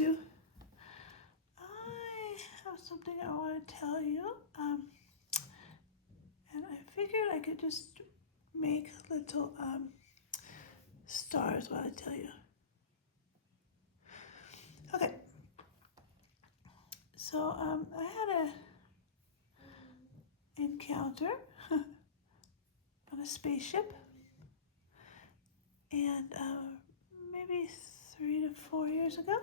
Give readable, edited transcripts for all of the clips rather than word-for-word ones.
to. I have something I want to tell you. And I figured I could just make little stars while I tell you. Okay. So I had a encounter on a spaceship, and maybe 3 to 4 years ago.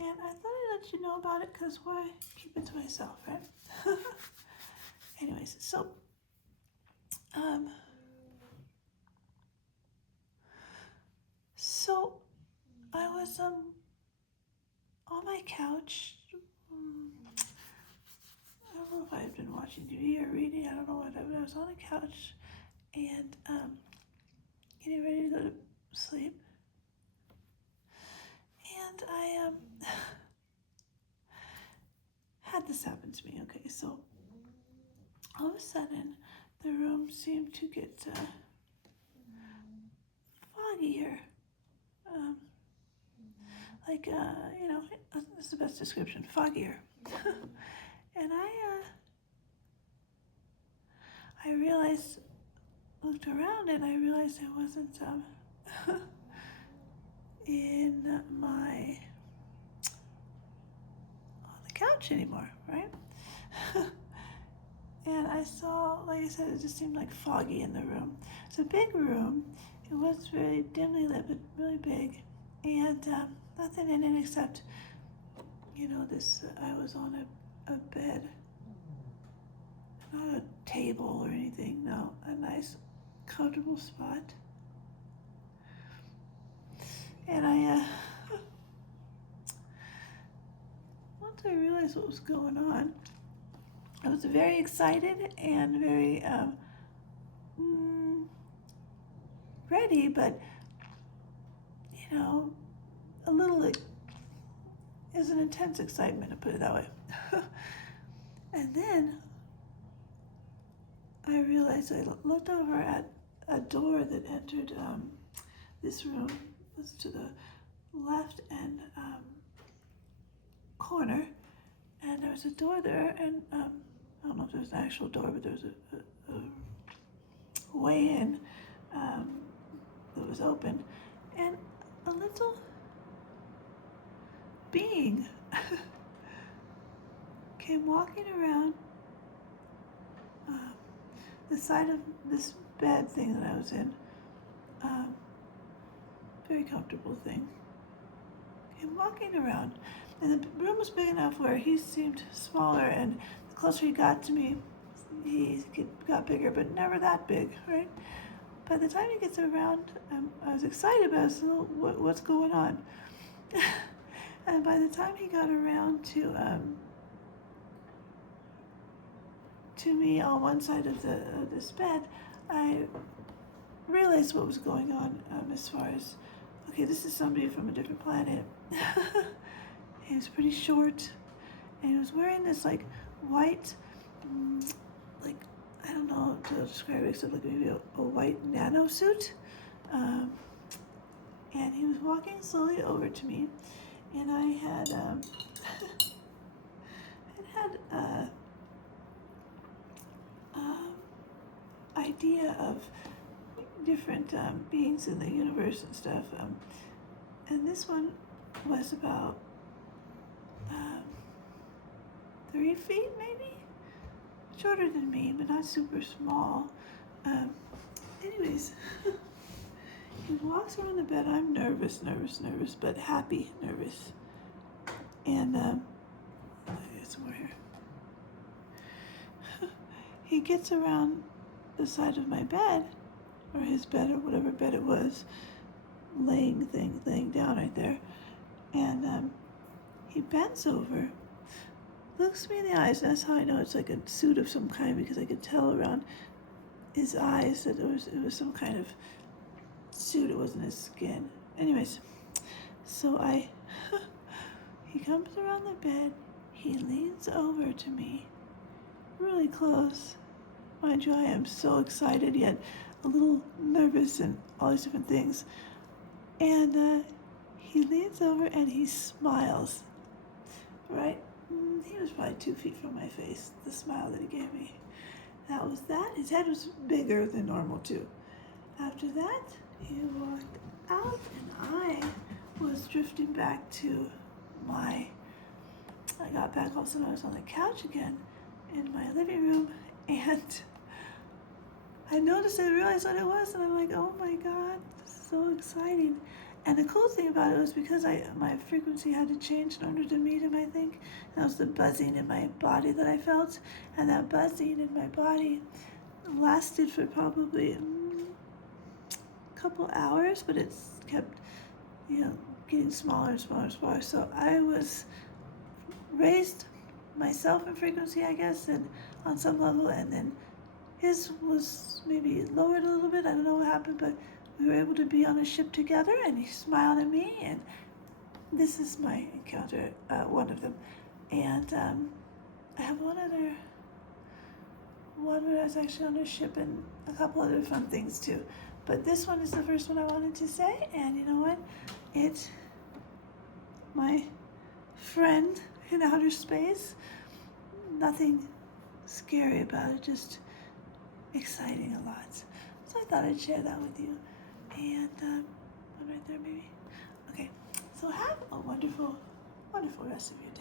And I thought I'd let you know about it, because why keep it to myself, right? Anyways, so I was on my couch. I don't know if I had been watching TV or reading. I don't know what. I was on the couch and getting ready to go to sleep. And I had this happen to me. Okay, so all of a sudden, the room seemed to get foggier. That's the best description, foggier. And I realized, looked around, and I realized I wasn't on the couch anymore, right? And I saw, like I said, it just seemed like foggy in the room. It's a big room. It was very dimly lit, but really big. And nothing in it except, I was on a bed. Not a table or anything, no. A nice, comfortable spot. And once I realized what was going on, I was very excited and very ready, but a little, it was an intense excitement, to put it that way. And then I realized, I looked over at a door that entered this room. It was to the left and corner, and there was a door there, and I don't know if there was an actual door, but there was a way in that was open, and a little being came walking around the side of this bed thing that I was in, very comfortable thing, came walking around, and the room was big enough where he seemed smaller, and the closer he got to me, he got bigger, but never that big, right? By the time he gets around, I was excited, but I was what's going on? And by the time he got around to me on one side of this bed, I realized what was going on as far as, okay, this is somebody from a different planet. He was pretty short, and he was wearing this like white, like, I don't know how to describe it except like maybe a white nano suit. And he was walking slowly over to me, and I had idea of different beings in the universe and stuff. And this one was about 3 feet, maybe? Shorter than me, but not super small. Anyways, he walks around the bed. I'm nervous, but happy, nervous. And I got some more here. He gets around the side of my bed, or his bed, or whatever bed it was, laying down right there. And he bends over, looks me in the eyes, and that's how I know it's like a suit of some kind, because I could tell around his eyes that it was some kind of suit. It wasn't his skin. Anyways, so he comes around the bed, he leans over to me, really close. Mind you, I am so excited, yet a little nervous and all these different things. And he leans over and he smiles. Right? He was probably 2 feet from my face, the smile that he gave me. That was that. His head was bigger than normal, too. After that, he walked out, and I was drifting back to I got back also, I was on the couch again in my living room, and I noticed, I realized what it was, and I'm like, oh my God, this is so exciting. And the cool thing about it was because my frequency had to change in order to meet him, I think. That was the buzzing in my body that I felt. And that buzzing in my body lasted for probably a couple hours, but it's kept, getting smaller and smaller and smaller. So I was raised myself in frequency, I guess, and on some level, and then his was maybe lowered a little bit. I don't know what happened, but we were able to be on a ship together, and he smiled at me, and this is my encounter, one of them. And I have one where I was actually on a ship, and a couple other fun things too. But this one is the first one I wanted to say, and you know what? It's my friend in outer space. Nothing scary about it, just exciting a lot. So I thought I'd share that with you. And one right there, maybe. Okay. So have a wonderful, wonderful rest of your day.